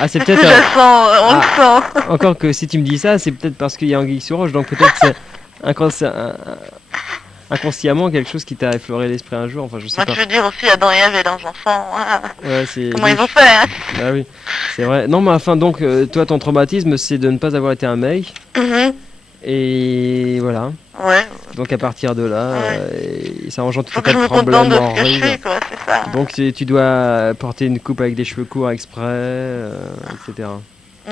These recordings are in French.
Ah, c'est C'est peut-être... sous-jacent, on le Ah, sent. encore que si tu me dis ça, c'est peut-être parce qu'il y a anguille sous roche, donc peut-être c'est inconsciemment quelque chose qui t'a effleuré l'esprit un jour, enfin je sais Moi, pas. tu veux dire aussi Adam et Ève et leurs enfants. Voilà. Ouais, c'est... Comment oui, ils ont fait, hein? ah oui, c'est vrai. Non, mais enfin, donc, toi, ton traumatisme, c'est de ne pas avoir été un mec, Mhm. et voilà. Ouais. Donc à partir de là, Ouais. ça engendre tout Faut un que tas je de me contente problèmes de ce que je horribles. suis, quoi, c'est ça. Donc tu dois porter une coupe avec des cheveux courts exprès, etc.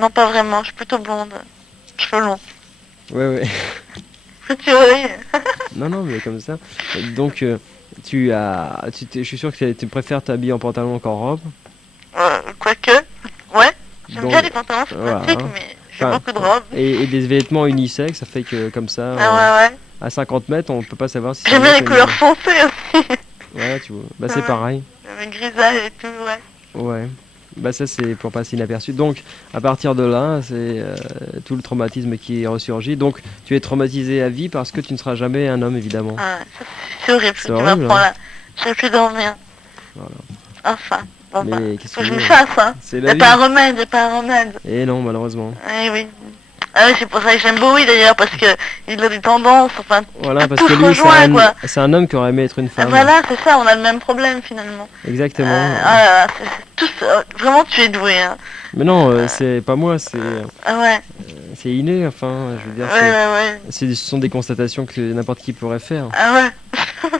Non, pas vraiment, je suis plutôt blonde. Cheveux longs. Ouais, ouais. Tu ris. Non, non, mais comme ça. Donc je suis sûr que tu préfères t'habiller en pantalon qu'en robe. Quoique. Ouais. J'aime Donc, bien les pantalons, c'est voilà. pratique, mais j'ai Enfin, beaucoup de robes. et des vêtements unisexes, ça fait que comme ça, Ah ouais, ouais. à 50 mètres, on peut pas savoir si c'est J'aime un bien mec les ou couleurs une- foncées aussi. Ouais, tu vois. Bah c'est Ouais. pareil. Le grisaille et tout, ouais. Ouais. Bah ça c'est pour passer inaperçu. Donc à partir de là, c'est tout le traumatisme qui est ressurgi. Donc tu es traumatisé à vie parce que tu ne seras jamais un homme évidemment. Ah, ça, c'est horrible ce C'est que tu horrible, m'apprends hein. là. Je sais plus dormir. Voilà. Enfin, bon Mais bah, qu'est-ce faut que que je me tu veux, fasse, hein. c'est la Y'a vie. pas un remède, y'a pas un remède. Et non malheureusement. Eh oui. Ah oui, c'est pour ça que j'aime Bowie d'ailleurs, parce que il a des tendances, enfin, Voilà parce tout que se lui rejoint, quoi. c'est un homme qui aurait aimé être une femme. Voilà, c'est ça, on a le même problème finalement. Exactement. Ah là là, c'est tout ça. Vraiment, tu es doué, hein. Mais non, c'est pas moi, Ah ouais, c'est inné. Enfin, je veux dire, ouais, ouais, ouais. ce sont des constatations que n'importe qui pourrait faire. Ah ouais.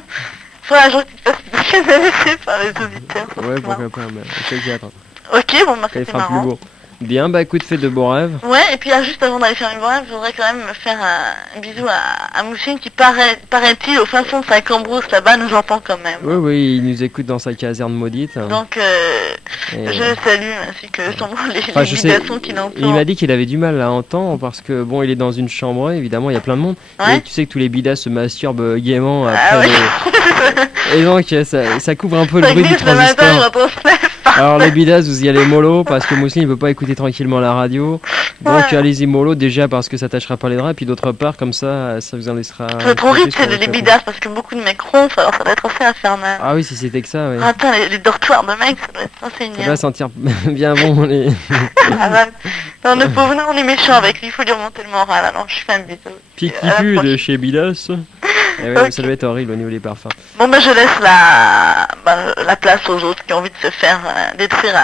Faudra un jour que tu te fasses canaliser par les auditeurs. ça Ouais, serait marrant. pourquoi pas. Mais c'est le théâtre. Ok, bon, bah Ça les c'était fera plus marrant. beau. Bien, bah écoute, fais de beaux rêves. Ouais, et puis là, juste avant d'aller faire une brève, je voudrais quand même me faire un bisou à Mouchine qui paraît-il, au fin fond de sa cambrousse là-bas, nous entend quand même. Oui, oui, il nous écoute dans sa caserne maudite. Donc, Et- je le salue, ainsi que sûrement les Enfin, je sais, vibrations qui l'entourent. il m'a dit qu'il avait du mal à entendre parce que bon, il est dans une chambre, évidemment, il y a plein de monde. Ouais. Et tu sais que tous les bidas se masturbent gaiement Ah après oui. Et donc, ça couvre un peu le Ça bruit du glisse le matin transistor. quand on se lève. Alors, les bidas, vous y allez mollo parce que Mousseline, il peut pas écouter tranquillement la radio. Donc, Ouais. allez-y mollo, déjà parce que ça tâchera pas les draps, puis d'autre part, comme ça vous en laissera. C'est trop horrible, sur c'est le les chapeau. bidasses, parce que beaucoup de mecs ronflent, alors ça doit être assez infernal. Ah oui, si c'était que ça, ouais. Attends, les dortoirs de mecs, ça doit être assez Ça va ignoble. sentir bien bon, les. Ah bah, non, le pauvre, non, on est méchant avec lui, il faut lui remonter le moral, alors je fais un bisou. Pique À la qui pue prochaine. de chez Bidas. Eh ouais, Ok. ça doit être horrible au niveau des parfums. Bon, bah, je laisse la place aux autres qui ont envie de se faire détruire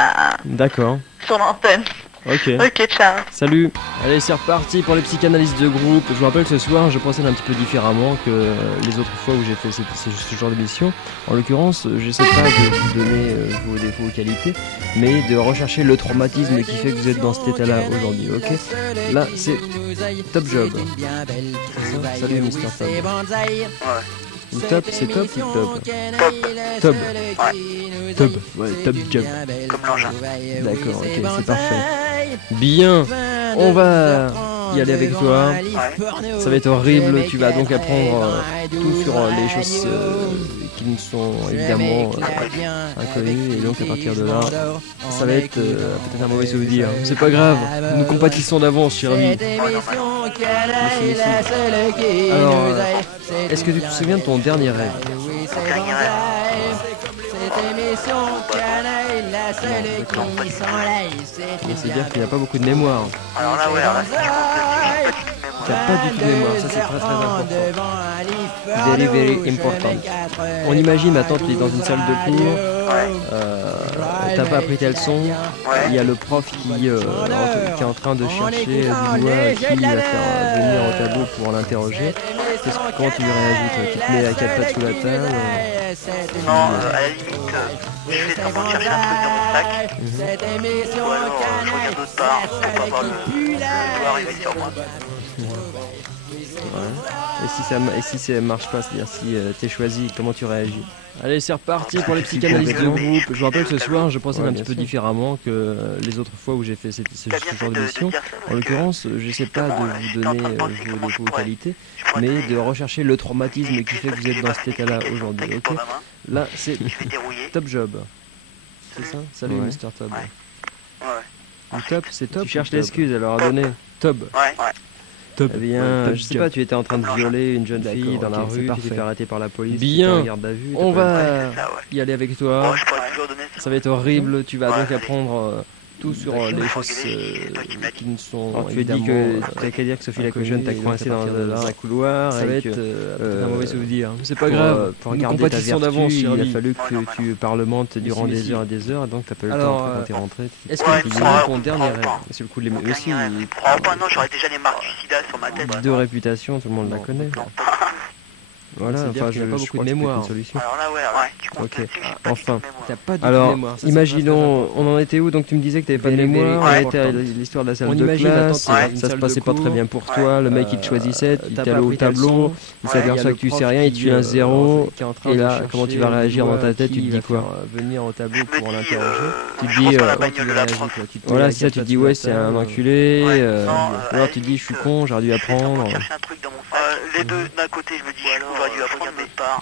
D'accord. sur l'antenne. Ok. Ok, ciao. Salut. Allez, c'est reparti pour les psychanalystes de groupe. Je vous rappelle que ce soir, je procède un petit peu différemment que les autres fois où j'ai fait ce genre d'émission. En l'occurrence, j'essaie pas de vous donner vos défauts ou qualités, mais de rechercher le traumatisme qui fait que vous êtes dans cet état-là aujourd'hui, ok? Là, c'est Top Job. Salut, Mr. Top. Ou Top, c'est Top ou Top? Top. Top. Ouais, Top Job. Comme l'engin. D'accord, ok, c'est parfait. Bien, on va y aller avec toi. Ça va être horrible, tu vas donc apprendre tout sur les choses qui nous sont évidemment inconnues. Et donc à partir de là, ça va être peut-être un mauvais souvenir. C'est pas grave, nous compatissons d'avance, cher ami. Alors, est-ce que tu te souviens de ton dernier rêve? C'est dire qu'il n'y a pas beaucoup de mémoire. Alors là, ouais, alors là, Tu n'as pas du tout de mémoire, ça c'est très important. Very very important. On imagine maintenant que tu es dans une salle de cours, t'as pas appris tes leçons, il y a le prof qui est en train de chercher du doigt qui va faire venir au tableau pour l'interroger. Comment tu lui réagis toi? Tu te mets à quatre pattes sous la table non, à la limite, je fais semblant de chercher un truc dans mon sac. Ou alors, je regarde d'autre part pour pas voir le doigt arriver sur moi. Ouais. Et si ça marche pas, c'est-à-dire si t'es choisi, comment tu réagis? Allez, c'est reparti pour les psychanalystes de groupe. Je vous rappelle que ce soir, je procède un petit peu différemment que les autres fois où j'ai fait ce genre d'émission. En l'occurrence, j'essaie pas de vous donner vos défauts ou qualités, mais de rechercher le traumatisme qui fait que vous êtes dans cet état-là aujourd'hui, ok? Là, c'est Top Job. C'est ça? Salut, Ouais. Mr. Top. Ouais. Ou Top, c'est Top. Tu cherches l'excuse, alors à donner. Top. Ouais. Top. Eh bien, Ouais, Top je sais Job. pas, tu étais en train de violer une jeune fille D'accord, dans la ok, c'est rue, tu t'es parfait. fait arrêter par la police, Bien. tu étais en garde à vue, On t'as pas- va Ça, ouais. y aller avec Bon, toi. je pourrais toujours donner Ça va être horrible, tu vas Ouais. donc apprendre tout sur les choses qui ne sont. Alors, tu as dit que t'as qu'à dire que Sophie la cochonne t'a coincé dans un couloir. Ça va et être que, un mauvais souvenir. C'est pas grave. Pour regarder ta vertu, il a fallu que tu parlementes durant des heures et des heures, donc t'as pas eu le temps quand t'es rentré. Est-ce que tu as ton dernier rêve? C'est le coup de les aussi. Non, j'aurais déjà des marques du sida sur ma tête. De réputation, tout le monde la connaît. Voilà, enfin, je pas beaucoup de mémoire. Une solution. Alors là, ouais, tu comptes. Ok, enfin. T'as pas de Alors, mémoire. Ça, imaginons, on en était où? Donc tu me disais que t'avais pas de mémoire, on était à l'histoire de la salle de classe, ça se passait pas très bien pour toi, le mec il te choisissait, il t'allait au tableau, il s'aperçoit que tu sais rien, il te file un 0, et là, comment tu vas réagir dans ta tête? Tu te dis quoi? Venir au tableau pour l'interroger. Tu te dis, comment tu réagis, quoi. voilà, c'est ça, tu te dis, ouais, c'est un enculé, ou alors tu te dis, je suis con, j'aurais dû apprendre. Les deux d'un côté, je me dis, j'aurais dû apprendre,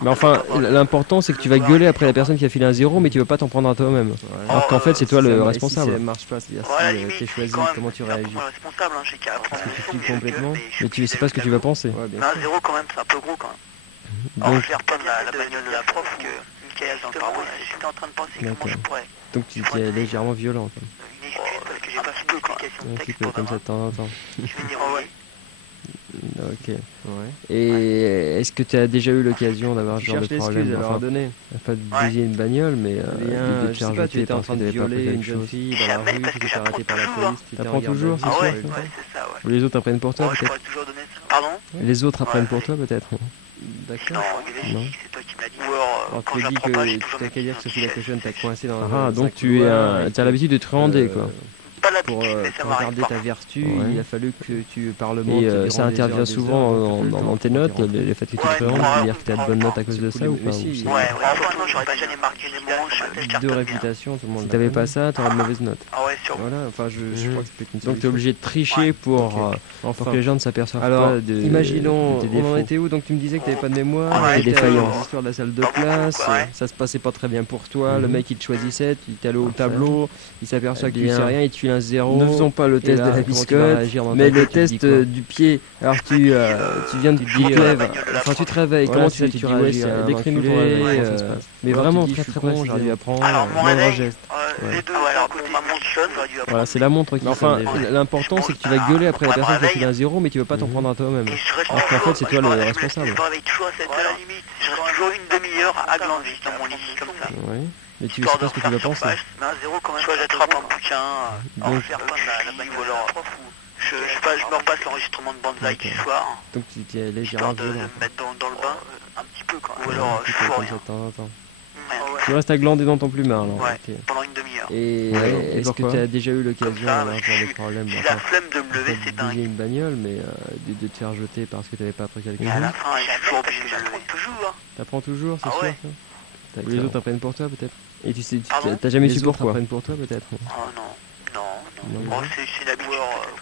mais enfin, l'important c'est que tu vas gueuler après la personne qui a filé un 0, mais tu vas pas t'en prendre à toi-même. Alors qu'en fait, c'est toi le responsable. Si ça marche pas, c'est-à-dire si t'es choisi, comment tu réagis? Parce que tu files complètement, mais tu sais pas ce que tu vas penser. Un 0 quand même, c'est un peu gros quand même. Alors, je vais reprendre la bagnole de la prof que Michael dans le pare-brise, j'étais en train de penser comment je pourrais. Donc tu es légèrement violent. Une excuse parce que j'ai pas fait d'explication Un petit peu comme ça de temps en temps. Je vais dire ouais. Ok. Ouais. Et est-ce que tu as déjà eu l'occasion d'avoir ce genre de problème? Enfin, donner. Pas de bousiller une bagnole, mais de te faire jeter parce que tu n'avais pas fait quelque chose. Fille dans la rue, tu t'es fait arrêter par la police. T'apprends toujours, c'est Ah sûr? ouais, c'est ça, ouais. Ou les autres apprennent pour toi, Je peut-être? pourrais toujours donner ça. Pardon? Les autres apprennent pour toi, peut-être? D'accord. Non, Non. c'est toi qui m'as dit. Ou alors, Alors quand tu as dit j'apprends pas, j'ai que toujours t'as mes qu'à dire que petits Sophie la fiches. cochonne t'a coincé dans un donc tu as l'habitude de te truander, quoi. Pas Pour l'habitude, mais ça m'arrive regarder pas. ta vertu, Ouais. il a fallu que tu parlementes. Et ça intervient souvent dans tes notes, le fait que tu te truandes, c'est-à-dire que tu as de bonnes notes à cause de ça ou pas? aussi. Ouais, enfin, non, j'aurais déjà les marques du sida, je cartonne De bien. réputation, tout le monde. Si t'avais pas ça, t'aurais de mauvaises notes. Ah ouais, sûrement. Voilà, enfin je crois que c'est peut-être une Donc t'es obligé de tricher pour que les gens ne s'aperçoivent Alors, pas de imaginons, tes on en défauts. était où? Donc tu me disais que t'avais pas de mémoire, Ouais, t'étais défaillance. dans l'histoire de la salle de classe, Ouais. ça se passait pas très bien pour toi, le mec il te choisissait, tu t'allais au Parfait. tableau, il s'aperçoit que tu Bien. sais rien, il te file un 0. Ne faisons pas le test là, de la comment tu vas biscotte, réagir dans mais ta le tête, tu te dis test quoi? du pied. Alors tu viens de Tu te te lèves, enfin tu te réveilles, Voilà, comment c'est ça, tu tu te dis, dis ouais, c'est un décris-nous ton enculé, réveil, comment ça se passe? mais Alors, vraiment tu dis, très je suis très con, précis. j'aurais dû apprendre. Alors, mon moindre réveil, geste. les deux, alors côté ma montre sonne, j'aurais dû apprendre. Voilà, c'est la montre qui Mais enfin, sonne déjà. l'important c'est que tu vas gueuler après la personne qui a filé un 0, mais tu vas pas t'en prendre à toi-même. Et je reste Alors qu'en fait, c'est toi le je me lève, responsable. Je me réveille toujours à 7 heures, à la limite. Je reste toujours une demi-heure à glander dans mon lit, comme ça. Ouais. Mais tu sais pas ce que tu vas penser. Mais un 0 quand même. Soit j'attrape un bouquin, en faire plein de la bagnole, ou alors je me repasse l'enregistrement de Banzai du soir, Donc tu es légèrement histoire de violent. me mettre dans le bain un petit peu quand même. Ou Ouais, alors tu je fais fous comme rien. ça de temps en temps. Rien. Tu restes à glander dans ton plumard, alors. Ouais, Ok. pendant une demi-heure. Et Ouais, est-ce que pourquoi tu as déjà eu l'occasion Comme ça, d'avoir ce genre de problème? J'ai la flemme de me lever, c'est Pas de bousiller dingue. une bagnole, mais de te faire jeter parce que tu n'avais pas appris quelque Et à chose. la fin, je suis toujours obligé de me lever. Toujours. T'apprends toujours, c'est Ah sûr ouais. ça? Ou les autres apprennent pour toi, peut-être? Et tu sais, Pardon t'as jamais Les su autres pourquoi? apprennent pour toi peut-être. Oh non, non, non. Non. Bon, c'est l'habitude.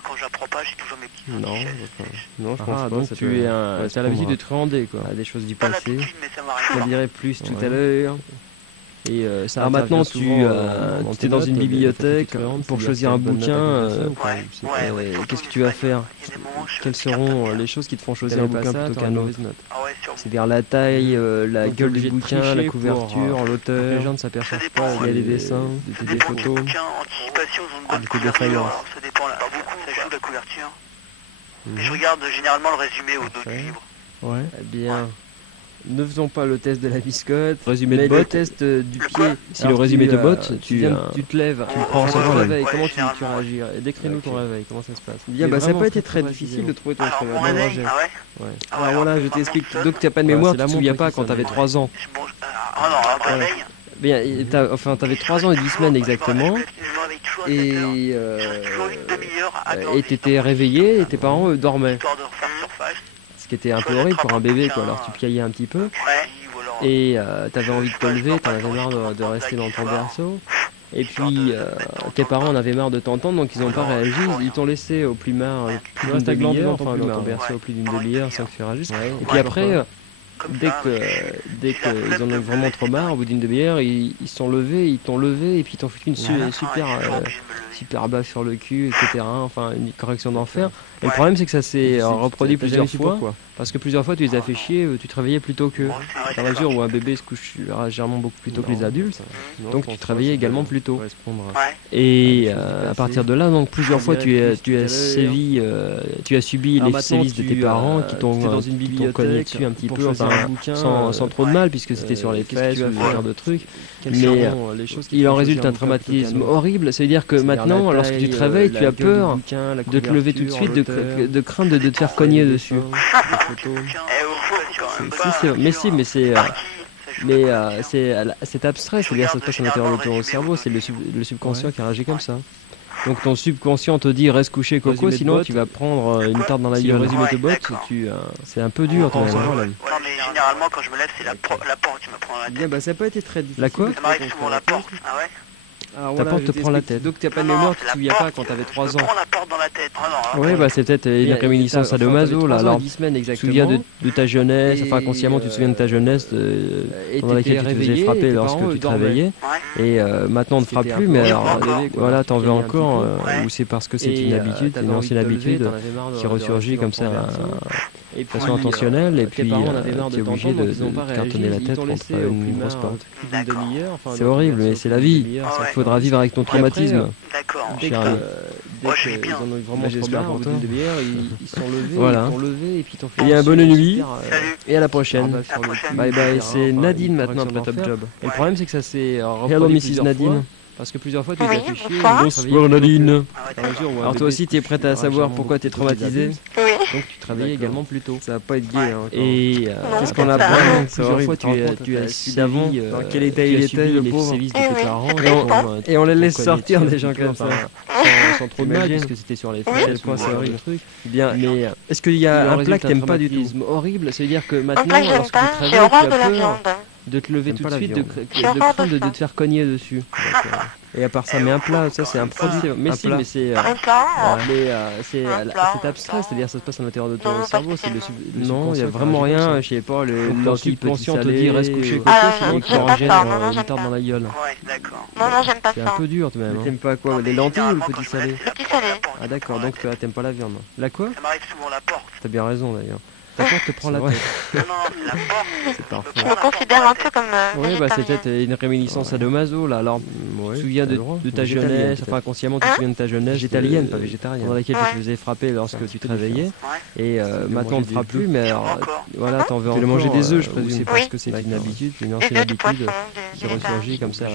Quand j'apprends pas, j'ai toujours mes petits Non, fiches. non, je pense Ah, pas. donc ça tu peut es correspondre l'habitude de à- te truander quoi. à des choses du Pas passé. l'habitude, mais ça m'arrive. Je pas. dirais plus tout Ouais. à l'heure. Et ça Alors maintenant, intervient souvent tu es dans tes une notes, bibliothèque tu te rends, pour c'est-à-dire choisir que un tu as de bonnes bouquin. notes à cause de ça ou pas? Ouais, C'est- ouais, ouais. Qu'est-ce que tu vas faire? Il y a des moments où je Quelles capte seront pas. les choses qui te font choisir T'avais un pas bouquin ça, plutôt t'aurais qu'un une autre? mauvaise note. Ah ouais, sûrement. C'est-à-dire la taille, la Donc, t'es gueule obligé du de bouquin, tricher la pour, couverture, pour l'auteur, que les gens ne s'aperçoivent Ça pas. dépend, il y a des dessins, Ça des dépend du photos. bouquin, anticipation, zone bonne Des couverture, défaillances. alors ça dépend là. Pas beaucoup, ça joue la couverture. Mhm. Mais je regarde généralement le résumé au dos du Parfait. livre. Ouais. Eh bien, ne faisons pas le test de la biscotte, Résumé mais de le botte. test du Le pied. quoi Si le résumé te botte, tu te lèves, Tu prends prends ton ça, réveil, ouais, comment tu généralement, réagis? Décris-nous ton Ok. réveil, comment ça se passe? Bien, Mais bah ça n'a vraiment pas été très précisément. difficile de trouver ton Alors chemin. mon Moindre réveil, geste. ah ouais. Ouais. Ah Alors ouais, voilà, alors, je ma t'explique. montre sonne. Donc tu n'as pas de Voilà, mémoire, c'est tu la te souviens montre pas qui quand sonne. tu avais 3 ans. Je mange. Ah non, alors le réveil. Bien, tu avais 3 ans et 10 semaines exactement. Et Je reste toujours une demi-heure à glander. et t'étais réveillé et tes parents dormaient. Histoire de refaire surface. Ce qui était un peu horrible pour un bébé quoi. Alors tu piaillais un petit peu. Ouais. Ou alors, Et t'avais envie de te lever, t'en avais marre de rester dans ton berceau. Et puis tes parents en avaient marre de t'entendre, donc ils n'ont pas réagi. Ils t'ont laissé au plumard plus d'une restes à glander demi-heure, dans ton enfin dans ton plumard. berceau plus d'une demi-heure sans que tu réagisses. Ouais. Et puis après, dès qu'ils en ont vraiment trop marre, au bout d'une demi-heure, ils sont levés, ils t'ont levé et puis ils t'ont foutu une super baffe sur le cul, etc. Enfin, une correction d'enfer. Et le problème, c'est que ça s'est reproduit plusieurs fois. Parce que plusieurs fois, tu les as fait chier, tu te réveillais plus tôt qu'eux. Dans la mesure où un bébé se couche généralement beaucoup plus tôt que les adultes, donc tu te réveillais également plus tôt. Et à partir de là, donc plusieurs fois, tu as subi les sévices de tes parents qui t'ont cogné dessus un petit peu, enfin, sans trop de mal, puisque c'était sur les fesses ou ce genre de trucs. Mais il en résulte un traumatisme horrible. C'est-à-dire que maintenant, lorsque tu te réveilles, tu as peur de te lever tout de suite, de craindre de te faire cogner dessus. C'est abstrait, c'est-à-dire ça se passe à l'intérieur de ton cerveau, c'est le subconscient qui réagit comme ça. Donc ton subconscient te dit reste couché coco, sinon tu vas prendre une tarte dans la gueule. Résumé tes bottes, c'est un peu dur ton cerveau là. Non mais généralement quand je me lève c'est la porte qui me prend la tête. Bien, bah ça n'a pas été très difficile. La quoi? Ça m'arrive souvent la porte. Ah ouais? Ta porte te prend la tête. Donc tu n'as pas de mémoire, tu te souviens pas quand tu avais 3 ans. Je prends la porte dans la tête. Ouais, bah c'est peut-être une réminiscence sadomaso là. Alors, tu te souviens de ta jeunesse, enfin inconsciemment tu te souviens de ta jeunesse pendant laquelle tu te faisais frapper lorsque tu te réveillais. Et maintenant on ne te frappe plus, mais alors voilà, t'en veux encore, ou c'est parce que c'est une habitude, une ancienne habitude qui ressurgit comme ça de façon intentionnelle, et puis tu es obligé de cartonner la tête contre une grosse porte. C'est horrible, mais c'est la vie. Il faudra vivre avec ton traumatisme. D'accord. Cher ami. Ils en ont eu vraiment j'espère pour toi. Ils sont levés, voilà. ils t'ont levé et puis t'ont fait. Il y a une bonne nuit et à la À prochaine. la prochaine. Bye bye, c'est Nadine maintenant après Top Job. Et le problème c'est que ça s'est reproduit plusieurs fois. Parce que plusieurs fois tu les as fait chier. Bonsoir Nadine. Alors toi aussi tu es prête à savoir pourquoi tu es traumatisé. Oui. Donc tu travaillais également plus tôt. Ça va pas être gay. Hein, et qu'est-ce qu'on apprend plusieurs fois tu as su d'avant dans quel état il était le pauvre sévices de tes parents et on les laisse sortir des gens comme ça sans trop de mal puisque c'était sur les fesses point c'est horrible. Bien, mais est-ce qu'il y a un plat que t'aimes pas du tout? Horrible, c'est-à-dire que maintenant lorsque tu travailles tu as peur de te lever tout de suite, de craindre de te faire cogner dessus. Et à part ça, mais un plat, ça c'est un produit. Mais si, mais c'est abstrait, c'est-à-dire ça se passe à l'intérieur de ton cerveau. Non, il n'y a vraiment rien. Je sais pas, le subconscient te dit reste couché coco, sinon il t'enrejette une tarte dans la gueule. Ouais, d'accord. Non, j'aime pas ça. C'est un peu dur, toi même. T'aimes pas quoi? Les lentilles ou le petit salé? Petit salé. Ah d'accord, donc toi t'aimes pas la viande. La quoi? Ça m'arrive souvent la porte. T'as bien raison d'ailleurs. Ta porte te prend la tête. Non, c'est la porte. C'est parfait. Je me considère un peu comme Oui, bah c'est peut-être une réminiscence sadomaso là. Alors, tu te souviens de ta jeunesse, enfin inconsciemment tu te souviens de ta jeunesse Végétalienne, pas végétarienne. Pendant laquelle tu te faisais frapper lorsque tu te réveillais. Et maintenant on ne te frappe plus, mais alors voilà, t'en veux encore. Tu veux manger des œufs, je présume. C'est parce que c'est une habitude, une ancienne habitude qui ressurgit comme ça.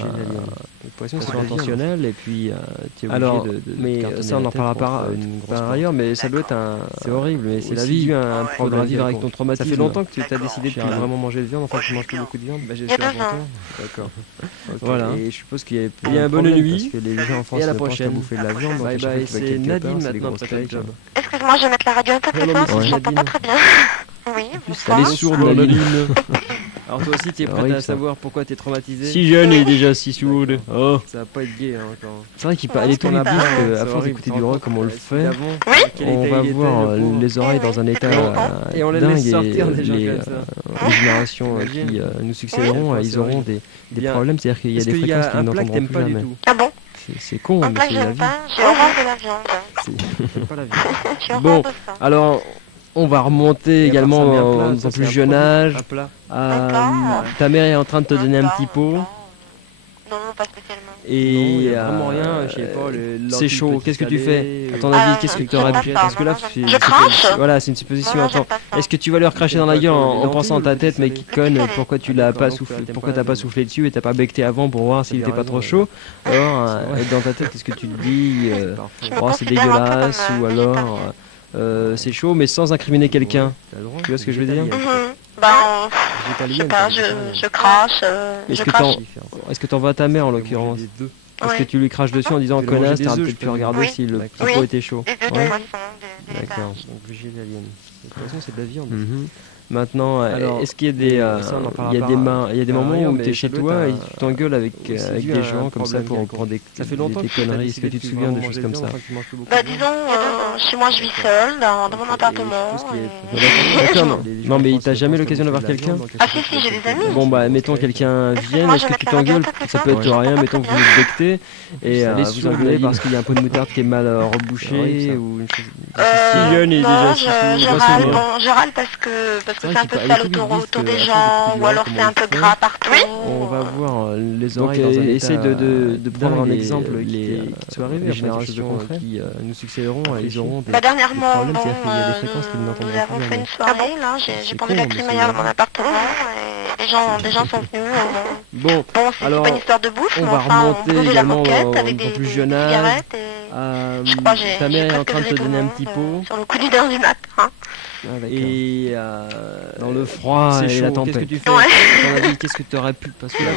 L'impression que c'est intentionnel et puis tu es obligé de. Mais ça on en parlera par ailleurs, mais ça doit être un. C'est horrible, mais c'est la vie. Un problème vivre avec ton traumatisme. Ça fait longtemps que tu as décidé de vraiment manger de viande, enfin tu manges plus beaucoup de viande. J'espère longtemps. D'accord. Voilà. Et je suppose qu'il y a une bonne nuit. Parce que les gens en France et à la ne prochaine. Bouffer de la viande. Bye bye, c'est Nadine maintenant pour Top Job. Excuse-moi, je vais mettre la radio un peu plus fort, je n'entends pas très bien. Oui, elle est sourde, Nadine. Alors toi aussi tu es prête à savoir pourquoi tu es traumatisé? Si jeune et déjà si sourde. Oh. Ça va pas être gay encore. C'est vrai qu'il est tourné la bouche à force d'écouter du rock comme on le fait. On va voir les oreilles dans un état et on les dingue laisse sortir et des gens les comme ça. générations qui nous succéderont, ils auront des problèmes, c'est-à-dire qu'il y a des fréquences qu'ils n'entendront plus jamais. Ah bon? C'est con, un mais plat que c'est la j'aime vie. pas, j'ai horreur de la viande. Pas la viande. J'ai horreur Bon, de ça. alors on va remonter également dans ton plus jeune âge. Ta mère est en train de te donner un petit pot. Non, pas spécialement. Et vraiment rien, je sais pas. C'est chaud, qu'est-ce que tu fais? À ton avis, qu'est-ce que tu aurais pu... Parce que là, Je crache. voilà, c'est une supposition. Non, Attends, j'aime pas ça. est-ce que tu vas leur cracher dans la gueule en pensant à ta tête, mais qui conne, pourquoi tu l'as pas soufflé, pourquoi t'as pas soufflé dessus et t'as pas becté avant pour voir s'il était pas trop chaud? Alors, dans ta tête, qu'est-ce que tu te dis? Oh, c'est dégueulasse, ou alors c'est chaud, mais sans incriminer quelqu'un. Tu vois ce que je veux dire? Ben, je sais pas, je crache, je crache. Est-ce que t'en vas à ta mère en l'occurrence? Est-ce que tu lui craches dessus en disant connasse, t'aurais peut-être pu regarder si le pot était chaud? Des œufs de poisson, des D'accord. Donc végétalienne. De toute façon c'est de la viande. Maintenant, est-ce qu'il y a des moments où tu es chez toi et tu t'engueules avec des gens comme ça pour prendre des conneries? Est-ce que tu te souviens de choses comme ça? Bah disons, chez moi je vis seule dans mon appartement. D'accord, non mais t'as jamais l'occasion d'avoir quelqu'un? Ah si, j'ai des amis. Bon bah mettons quelqu'un vienne, est-ce que tu t'engueules? Ça peut être rien, mettons que vous êtes becté et vous engueulez parce qu'il y a un pot de moutarde qui est mal rebouché ou une chose... Non, je râle parce que c'est un peu sale autour des gens, ou alors c'est un peu gras partout. On va voir les oreilles dans un état. Essaye de prendre un exemple qui soit arrivé. Les générations qui nous succéderont, ils auront des problèmes, c'est-à-dire qu'il y a des fréquences qu'ils n'entendront plus. Nous avons fait une soirée, là, j'ai pendu la crémaillère dans mon appartement, et les gens sont venus. Bon, alors, c'est pas une histoire de bouffe, on va remonter également au plus jeune âge. Je crois que ta mère est en train de te donner un petit pot. Sur le coup du 1 du matin. Et dans le froid et la tempête, qu'est-ce que tu fais? Qu'est-ce que tu aurais pu? Parce que là,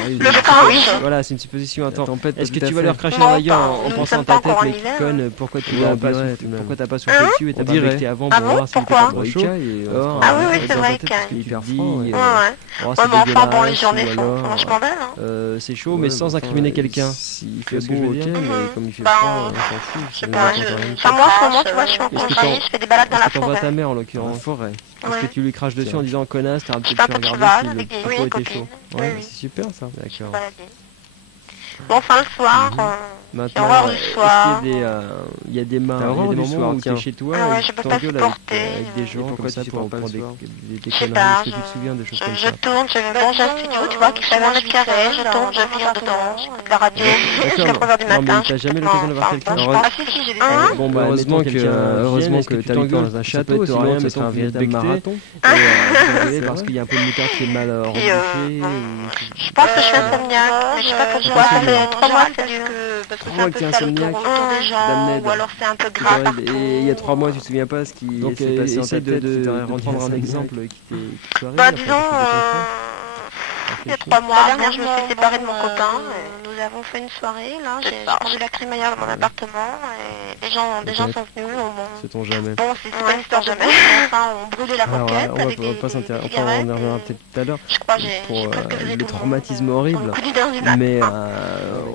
voilà, c'est une supposition. Attends, est-ce que tu vas leur cracher dans la gueule en pensant à ta tête, mais tu connes, pourquoi t'as pas soufflé dessus et t'as pas becté avant pour voir si t'étais pas trop chaud? Ah oui, c'est vrai qu'il est hyper froid. Ouais, mais enfin bon, les journées sont vachement belles. C'est chaud, mais sans incriminer quelqu'un. Il fait beau, ok, mais comme il fait froid, on s'en fout. Je sais pas, moi en ce moment, tu vois, je suis en congé, je fais des balades dans la forêt. Ta mère en l'occurrence. Forêt. Est-ce que tu lui craches dessus en disant connasse, t'as un peu pu regarder si le pot était chaud? Ouais, c'est super ça. D'accord. Bon, enfin le soir, maintenant, il y a des moments où tu es chez toi et tu t'engueules avec des gens comme ça pour prendre des conneries. Est-ce que tu te souviens de choses comme ça? Je tourne, j'ai un studio, tu vois, qui fait 20 mètres carrés, je tourne, je vire dedans, j'écoute la radio, jusqu'à 3h du matin. Non, mais t'as jamais l'occasion d'avoir quelqu'un? Ah si, j'ai des amis. Bon, bah, heureusement que tu t'engueules dans un château, sinon ça serait un véritable marathon. Parce qu'il y a un peu de moutarde qui est mal rebouché. Je pense que je suis insomniaque, mais je sais pas pourquoi, ça fait 3 mois parce que c'est un peu sale autour des gens, ou alors c'est un peu gras partout. Et il y a 3 mois, tu te souviens pas ce qui s'est passé en ta tête? De prendre un exemple qui t'est arrivé. Bah disons, il y a 3 mois, dernière, je me suis séparée de mon copain. Nous avons fait une soirée, là, j'ai pendu la crémaillère dans mon appartement, et les gens sont venus. Sait-on jamais. Bon, c'est pas une histoire jamais, enfin, on brûlait la moquette avec des cigarettes. Enfin, on en reviendra peut-être tout à l'heure pour le traumatisme horrible, mais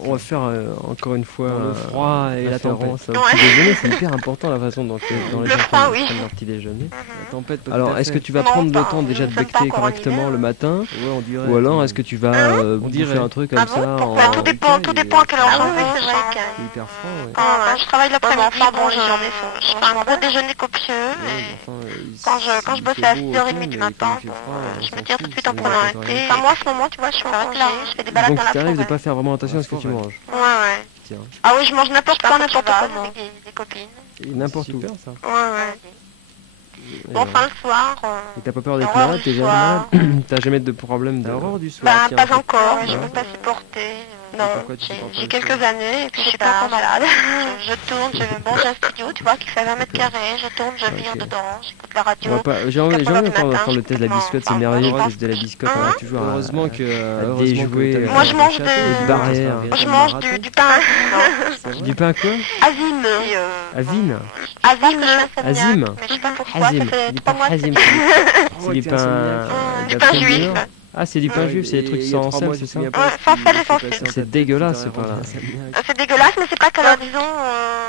on va faire encore une fois le froid et la tempête. Petit déjeuner, c'est hyper important la façon dont les gens prennent leur petit déjeuner. Alors, est-ce que tu vas prendre le temps déjà de becter correctement le matin, ou alors est-ce que tu vas bouffer un truc comme ça? Tout dépend à quelle heure j'en vais, c'est vrai. C'est hyper froid, je travaille l'après-midi, bon, les journées sont... Je fais un gros déjeuner copieux, quand je bosse à 6h30 du matin, je me tire tout de suite en prenant un thé. Enfin, moi, à ce moment, tu vois, je suis en congé, je fais des balades dans la forêt. Donc, tu arrives de pas faire vraiment attention à ce que tu manges? Ouais. Ah oui, je mange n'importe quoi, n'importe comment, avec des copines. N'importe où? Ça. Ouais. Bon, enfin le soir... Et t'as pas peur d'être malade? T'es jamais malade? T'as jamais de problème d'horreur du soir? Bah, pas encore, je peux pas supporter. Non, j'ai quelques années et puis je suis pas encore malade. Je tourne, j'ai un studio, tu vois, qui fait 20 mètres carrés, je tourne, je vire dedans, j'écoute la radio. J'ai envie de faire le test de la biscotte, c'est merveilleux le test de la biscotte, on a toujours heureusement que déjouer. Moi je mange je mange du pain. Du pain quoi? Azim. Azim? Azim. Mais je sais pas pourquoi, ça fait 3 mois que c'est du pain juif. Ah, c'est du pain juif, c'est des trucs sans sel, c'est ça? Sans sel et sans sucre. C'est dégueulasse, ce pain-là. C'est dégueulasse, mais c'est pas calorique.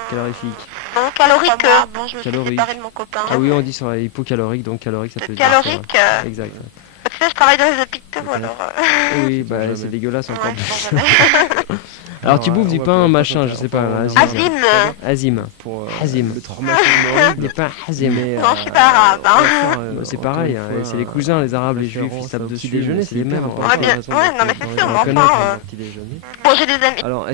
Calorifique. Bon, calorique. Bon, je me suis séparée de mon copain. Ah oui, on dit sur hypocalorique, donc calorique, ça peut dire. Calorique. Exact. Tu sais, je travaille dans les hôpitaux, alors... Oui, bah c'est dégueulasse encore plus. Alors tu bouffes du pain machin, je sais pas. Azim. Le traumatisme des pains Azim. Non, je suis pas arabe. C'est pareil, c'est les cousins, les arabes, les juifs, ils tapent dessus. Petit déjeuner, c'est les mêmes. Ouais, non mais c'est sûr, mais enfin... Bon, j'ai des amis. Alors,